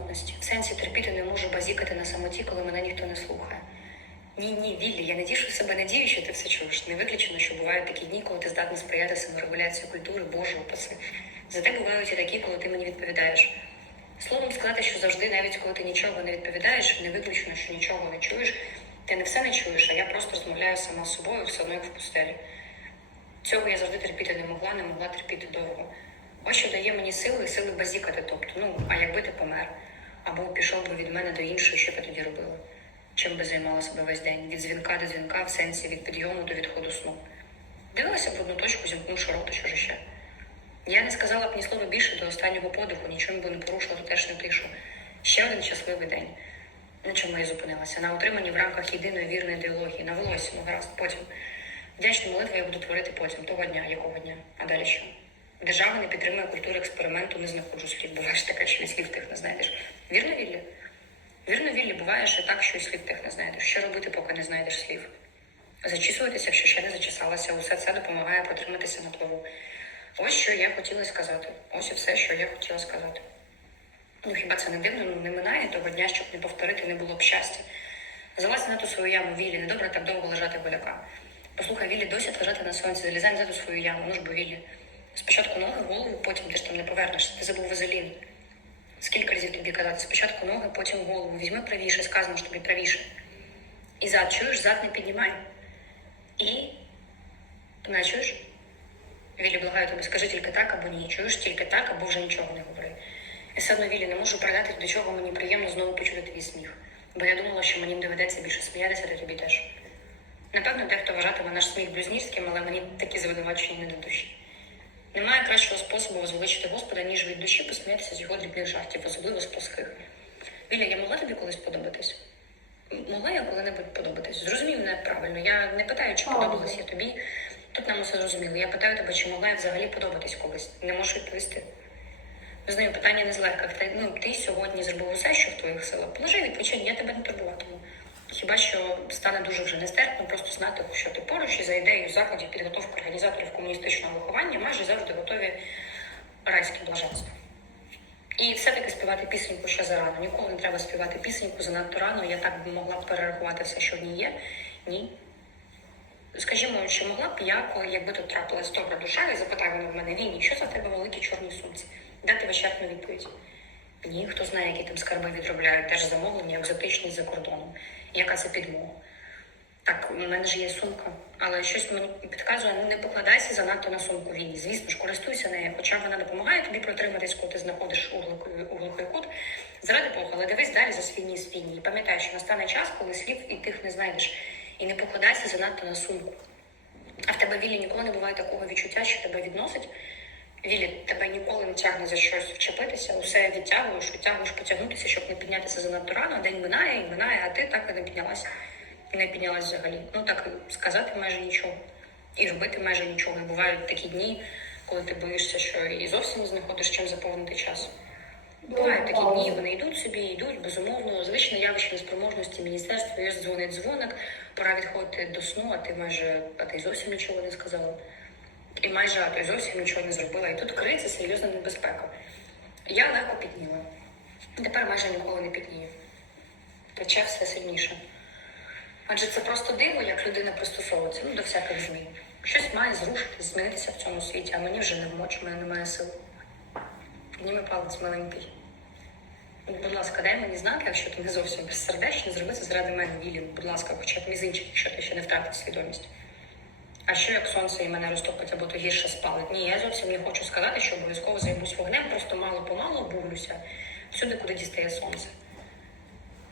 самотності. В сенсі терпіти не можу базікати на самоті, коли мене ніхто не слухає. Ні, ні, Віллі, я не тішу себе надію, що ти все чуєш. Не виключено, що бувають такі дні, коли ти здатна сприяти саморегуляції культури, Боже упаси. Зате бувають і такі, коли ти мені відповідаєш. Словом сказати, що завжди, навіть коли ти нічого не відповідаєш, не виключено, що нічого не чуєш, ти не все не чуєш, а я просто розмовляю сама з собою, все одно як в пустелі. Цього я завжди терпіти не могла, не могла терпіти довго. Ось що дає мені сили сили базікати, тобто, ну, а якби ти помер, або пішов би від мене до іншої, що б я тоді робила? Чим би займала себе весь день? Від дзвінка до дзвінка, в сенсі від підйому до відходу сну. Дивилася б в одну точку, зімкнувши рота, що ж ще. Я не сказала б ні слова більше до останнього подиху, нічим би не порушила тутешню тишу. Ще один щасливий день. На чому я зупинилася? На утриманні в рамках єдиної вірної ідеології, на волосі, ну гаразд, потім. Вдячні молитви я буду творити потім, того дня, якого дня. А далі що? Держава не підтримує культуру експерименту, не знаходжу слів. Буває ж таке, що слів тих не знайдеш. Вірно, Віллі? Вірно, Віллі, буває ще так, що і слів тих не знайдеш. Що робити, поки не знайдеш слів? Зачісуйтеся, якщо ще не зачесалася, усе це допомагає протриматися на плаву. Ось що я хотіла сказати. Ось і все, що я хотіла сказати. Ну хіба це не дивно? Ну не минає того дня, щоб не повторити, не було б щастя. Залазь на ту свою яму, Віллі, недобре так довго лежати голяка. Послухай, Віллі, досить лежати на сонці, залізай на ту свою яму, ну ж бо Віллі. Спочатку ноги, голову, потім ти ж там не повернешся. Ти забув вазелін. Скільки разів тобі казати? Спочатку ноги, потім голову. Візьми правіше, сказано ж тобі правіше. І зад, чуєш, зад не піднімай. І. Мене чуєш? Віллі, благаю тебе, скажи тільки так або ні. Чуєш тільки так, або вже нічого не говори. Я все одно Віллі не можу передати, до чого мені приємно знову почути твій сміх. Бо я думала, що мені доведеться більше сміятися, та тобі теж. Напевно, дехто вважатиме наш сміх блюзнірським, але мені такі звинувачення не до душі. Немає кращого способу возвеличити Господа, ніж від душі посміятися з його дрібних жартів, особливо з плоских. Віля, я могла тобі колись подобатись? Могла я коли-небудь подобатись? Зрозумів мене правильно. Я не питаю, чи подобалась я тобі. Тут нам усе зрозуміло. Я питаю тебе, чи могла я взагалі подобатись колись. Не можу відповісти. Знаю, питання не з легких. Ну, ти сьогодні зробив усе, що в твоїх силах. Полежи, відпочинь, я тебе не турбуватиму. Хіба що стане дуже вже нестерпно просто знати, що ти поруч і за ідеєю закладів підготовки організаторів комуністичного виховання майже завжди готові райське блаженство. І все-таки співати пісеньку ще зарано. Ніколи не треба співати пісеньку занадто рано. Я так би могла б перерахувати все, що в ній є. Ні. Скажімо, чи могла б я, коли якби тут трапилась добра душа, і запитає вона в мене Вінні, що за тебе великі чорні сумці? Дати вичерпну відповідь. Ні, хто знає, які там скарби відробляють держзамовлення, екзотичні за кордоном. Яка це підмога? Так, у мене ж є сумка, але щось мені підказує, ну не покладайся занадто на сумку війні. Звісно ж, користуйся нею, хоча вона допомагає тобі протриматись, коли ти знаходиш у глухий кут. Заради Бога, але дивись далі за свій ніс війні. І пам'ятай, що настане час, коли слів і тих не знайдеш. І не покладайся занадто на сумку. А в тебе Вілі ніколи не буває такого відчуття, що тебе відносить. Вілі, тебе ніколи не тягне за щось вчепитися, усе відтягуєш, відтягуєш потягнутися, щоб не піднятися занадто рано. День минає і минає, а ти так і не піднялася. Не піднялась взагалі. Ну так сказати майже нічого. І робити майже нічого. І бувають такі дні, коли ти боїшся, що і зовсім не знаходиш чим заповнити час. Бувають такі дні, вони йдуть собі, йдуть, безумовно. Звичне явище неспроможності міністерства, є дзвонить дзвоник, пора відходити до сну, а ти майже, а ти зовсім нічого не сказала. І майже а ти зовсім нічого не зробила. І тут криється серйозна небезпека. Я легко підніла. Тепер майже ніколи не піднію. Тече все сильніше. Адже це просто диво, як людина пристосовується ну, до всяких змін. Щось має зрушитись, змінитися в цьому світі, а мені вже не вмочь, у мене немає сил. Підніми палець маленький. Будь ласка, дай мені знак, якщо ти не зовсім безсердечний, зроби це заради мене, Вілін. Будь ласка, хоча б мізинчик, якщо ти ще не втратив свідомість. А що як сонце і мене розтопить або то гірше спалить? Ні, я зовсім не хочу сказати, що обов'язково займусь вогнем, просто мало помалу обувлюся всюди, куди дістає сонце.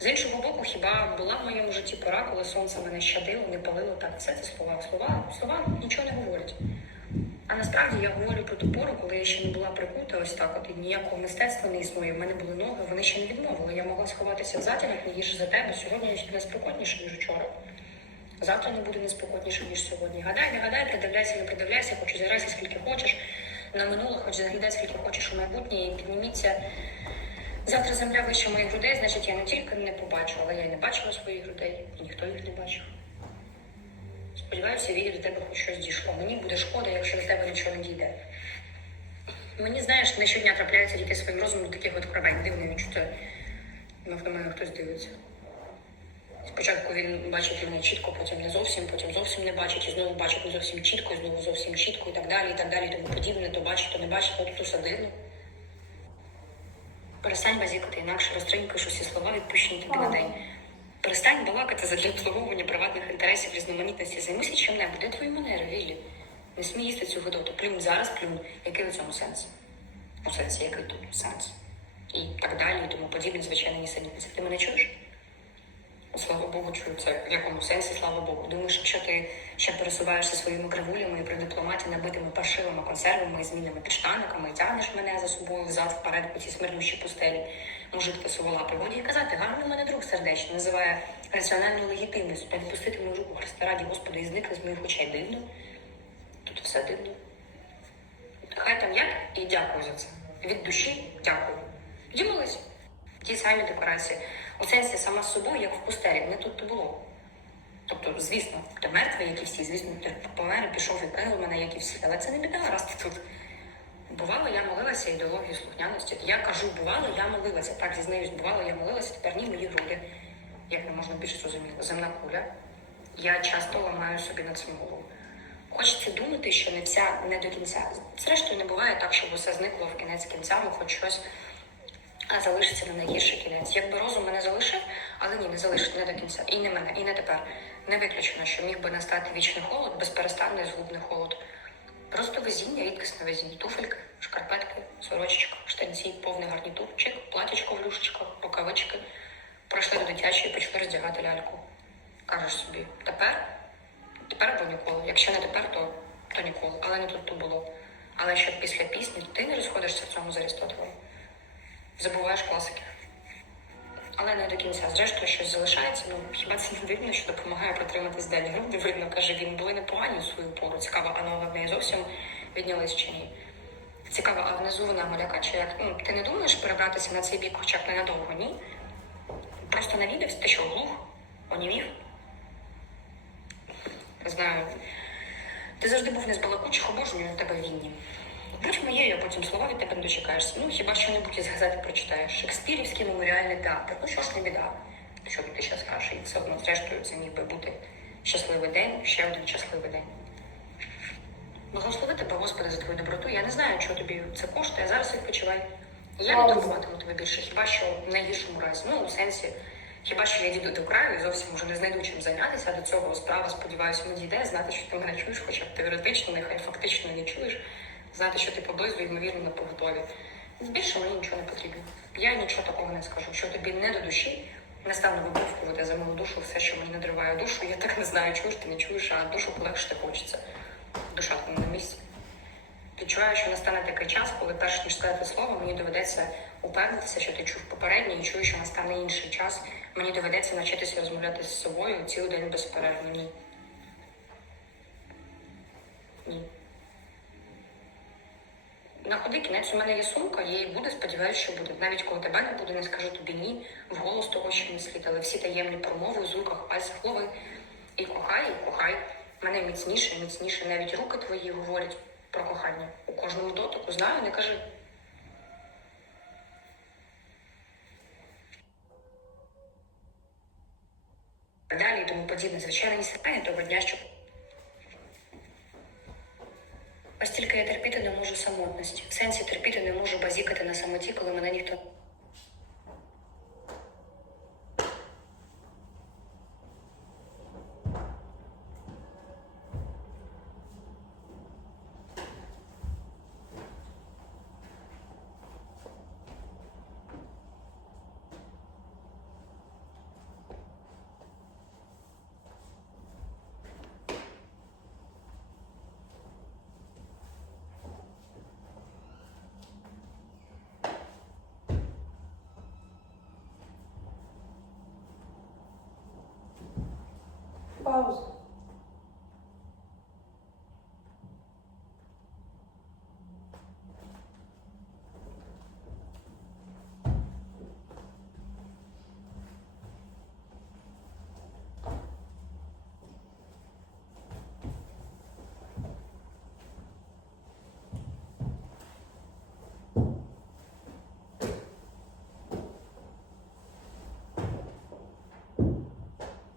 З іншого боку, хіба була в моєму житті пора, коли сонце мене щадило, не палило так. Все це слова. Слова, слова нічого не говорять. А насправді я говорю про ту пору, коли я ще не була прикута, ось так, от і ніякого мистецтва не існує. В мене були ноги, вони ще не відмовили. Я могла сховатися в затінок не гірше за тебе. Сьогодні я неспокійніше, ніж вчора. Завтра не буде неспокійніше, ніж сьогодні. Гадай, не гадай, придивляйся, не придивляйся, хоч зіграйся скільки хочеш. На минуле, хоч заглядай, скільки хочеш у майбутнє, і підніміться. Завтра земля вище моїх грудей, значить я не тільки не побачу, але я й не бачила своїх грудей, і ніхто їх не бачив. Сподіваюся, вірю, до тебе хоч щось дійшло. Мені буде шкода, якщо до тебе нічого не дійде. Мені, знаєш, не щодня трапляються діти своїм розумом таких от кровень, дивне відчуття. Мов на мене хтось дивиться. Спочатку він бачить мене чітко, потім не зовсім, потім зовсім не бачить, і знову бачить не зовсім чітко, і знову зовсім чітко, і так далі, і так далі, і тому подібне, то бачить, то не бачить, то тут усе дивно. Перестань базікати, інакше розтринькуєш усі слова, відпущені тобі на день. Перестань балакати задля обслуговування приватних інтересів різноманітності. Займися чим-небудь. Де твої манери, Віллі? Не смій їсти цю гидоту. Плюнь зараз, плюнь. Який у цьому сенс? У сенсі, який тут сенс? І так далі, і тому подібне, звичайно, нісенітниці. Ти мене чуєш? Слава Богу, чую це. В якому сенсі, слава Богу. Думаєш, якщо ти ще пересуваєшся своїми кривулями і при дипломаті набитими паршивими консервами і змінними підштаниками і тягнеш мене за собою взад вперед по цій смердющій пустелі. Мужик та соволапий. Годі й казати, гарний мене друг сердечний, називає раціональною легітимністю та відпустити мою руку Христа раді Господи і зникли з моїх очей дивно. Тут все дивно. Хай там як і дякую за це. Від душі дякую. Тоді молись. Ті самі декорації. Сенсі сама з собою, як в пустелі, не тут то було. Тобто, звісно, ти мертвий, як і всі, звісно, ти помер, пішов і кинув мене, як і всі. Але це не біда, раз ти тут. Бувало, я молилася ідеології слухняності. Я кажу, бувало, я молилася. Так, зізнаюсь, бувало, я молилася, тепер ні мої груди. Як не можна більше зрозуміти, земна куля. Я часто ламаю собі на цим голову. Хочеться думати, що не вся не до кінця. Зрештою, не буває так, щоб усе зникло в кінець кінцями, хоч щось залишиться на найгірший кінець. Якби розум мене залишив, але ні, не залишить не до кінця. І не мене, і не тепер. Не виключено, що міг би настати вічний холод, безперестанний згубний холод. Просто везіння, рідкісне везіння. Туфельки, шкарпетки, сорочечка, штанці, повний гарнітурчик, платічко люшечках, рукавички. Пройшли до дитячої, почали роздягати ляльку. Кажеш собі, тепер? Тепер або ніколи. Якщо не тепер, то, то ніколи. Але не тут то було. Але щоб після пісні ти не розходишся в цьому з Арістотелем. Забуваєш класики. Але не до кінця. Зрештою, щось залишається. Ну хіба це не дивно, що допомагає протриматись день груди? Видно, каже, він були непогані свою пору. Цікаво, а нога в неї зовсім віднялись чи ні. Цікаво, а внизу вона маляка чи як? Ну, ти не думаєш перебратися на цей бік хоча б ненадовго, ні? Просто навідався, ти що, глух? Онімів? Не знаю. Ти завжди був не з балакучих, обожнюю тебе вінні. Будь моєю, а потім слова від тебе не дочекаєшся. Ну, хіба що-небудь із газети прочитаєш. Шекспірівський меморіальний театр. Ну що ж не біда. Що ти ще скажеш? І все одно, зрештою, це міг би бути щасливий день, ще один щасливий день. Благослови тебе, Господи, за твою доброту. Я не знаю, чого тобі це коштує. Зараз відпочивай. Я не турбуватиму тебе більше, хіба що в найгіршому разі. Ну, у сенсі, хіба що я дійду до краю і зовсім уже не знайду чим зайнятися. А до цього справа, сподіваюся, не дійде, знати, що ти мене чуєш, хоча б теоретично, нехай фактично не чуєш знати, що ти поблизу, ймовірно, на поготові. Більше мені нічого не потрібно. Я нічого такого не скажу. Що тобі не до душі, не стану вибухувати за мою душу все, що мені надриває душу. Я так не знаю, чуєш ти не чуєш, а душу полегшити хочеться. Душа там на місці. Відчуваю, що настане такий час, коли перш ніж сказати слово, мені доведеться упевнитися, що ти чув попереднє, і чую, що настане інший час. Мені доведеться навчитися розмовляти з собою цілий день безперервно. Ні. Ні. Находи кінець, у мене є сумка, їй буде, сподіваюся, що буде. Навіть коли тебе не буде, не скажу тобі ні, вголос того, що не слід, але всі таємні промови у звуках пальців лови. І кохай, і кохай. Мене міцніше, міцніше. Навіть руки твої говорять про кохання. У кожному дотику знаю, не кажи. Далі і тому подібне. Звичайно, не сипає того дня, що Ось тільки я терпіти не можу самотності. В сенсі терпіти не можу базікати на самоті, коли мене ніхто. pausa.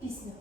Письма.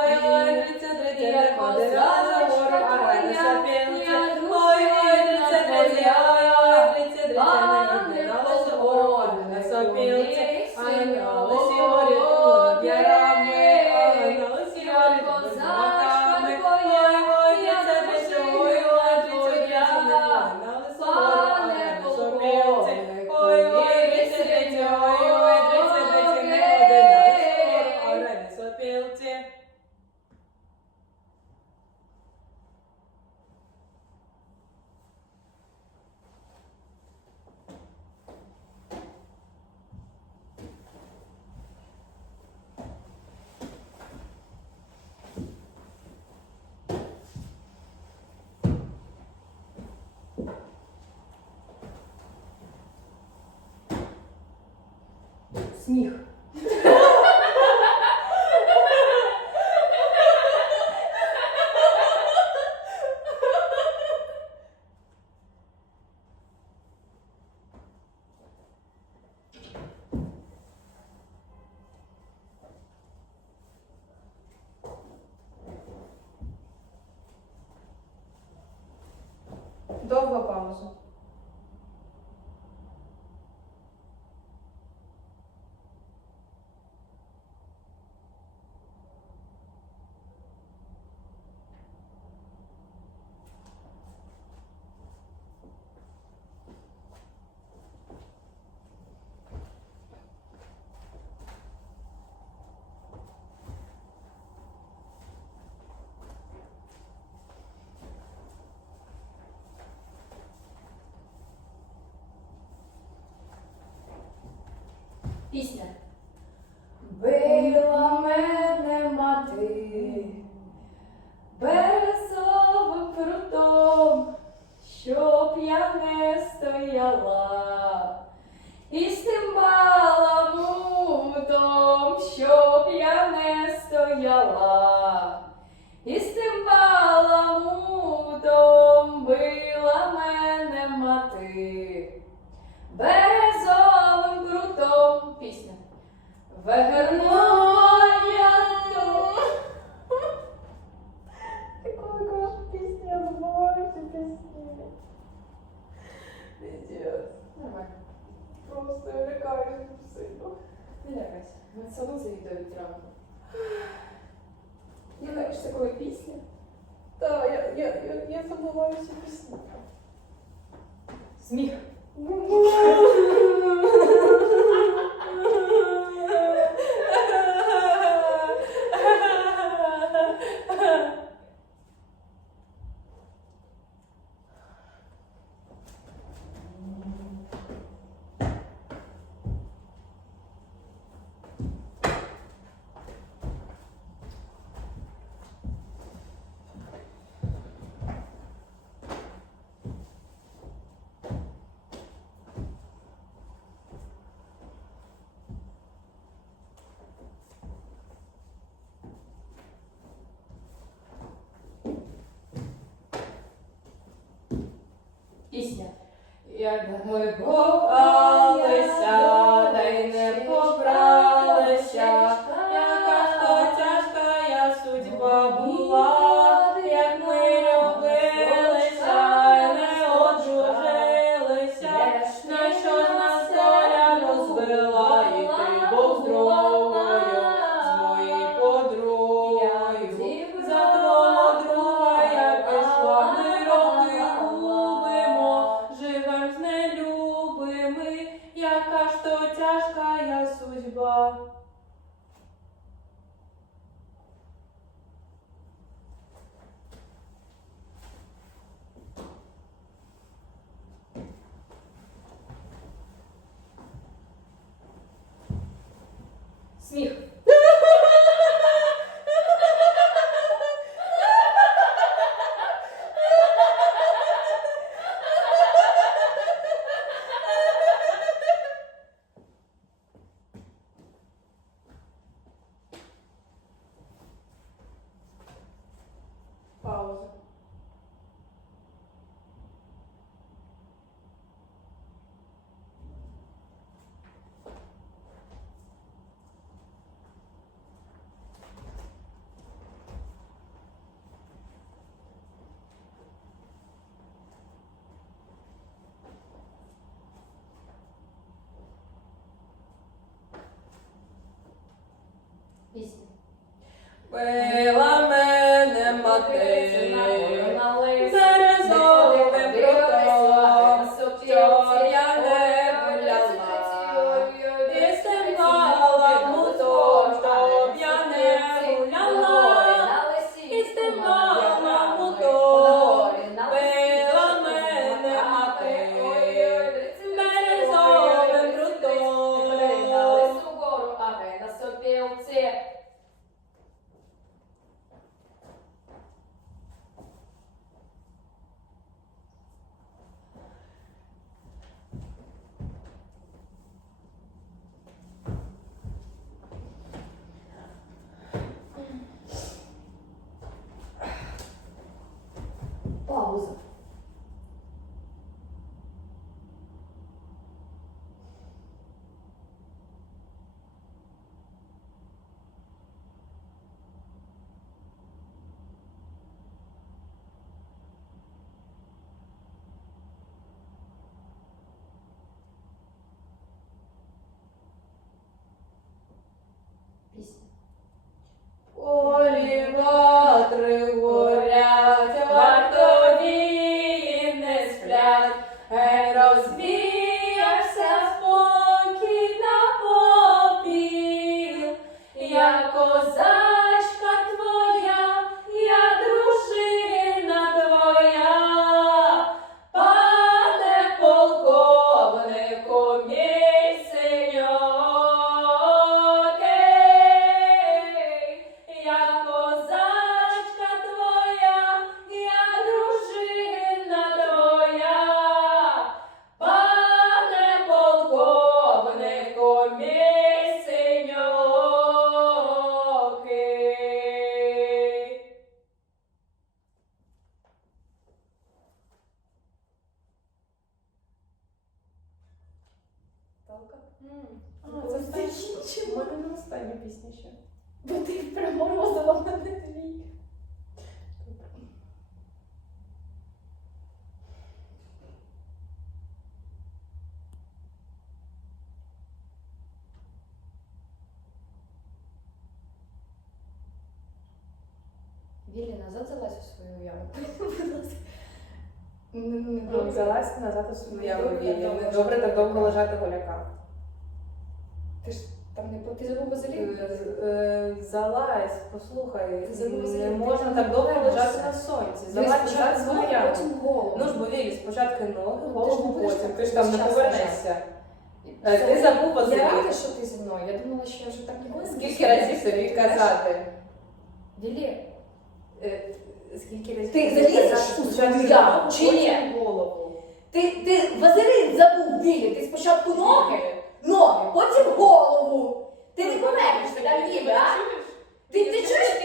Сміх. Довга пауза. Пісня. Била мене мати березовим прутом, щоб я не стояла, і з тим баламутом, щоб я не стояла, і з тим баламутом била мене мати. Vai ver o Пісня. Як ми кохалися, Where Віліна, назад залазь у свою яму. Ну, ну, залазь назад у свою ну, яму. Вілі. Добре так довго лежати голяка. Ти ж там не ти забув базилік? Е, е, залазь, послухай. Не можна так довго лежати на сонці. Залазь назад в потім голову. Ну ж бо Вілі, спочатку ноги, голову потім. Ти ж там не повернешся. Е, Все. Ти забув Я рада, що ти зі мною. Я думала, що я вже так ніколи не Скільки разів тобі казати? Вілі, Е, скільки разів ти залізеш у свою яму чи ні? голову. Ти, ти Вазелін забув білі, ти спочатку ноги, ноги, потім голову. Ти не ну, помереш, ти там ніби, а? Ти, ти чуєш?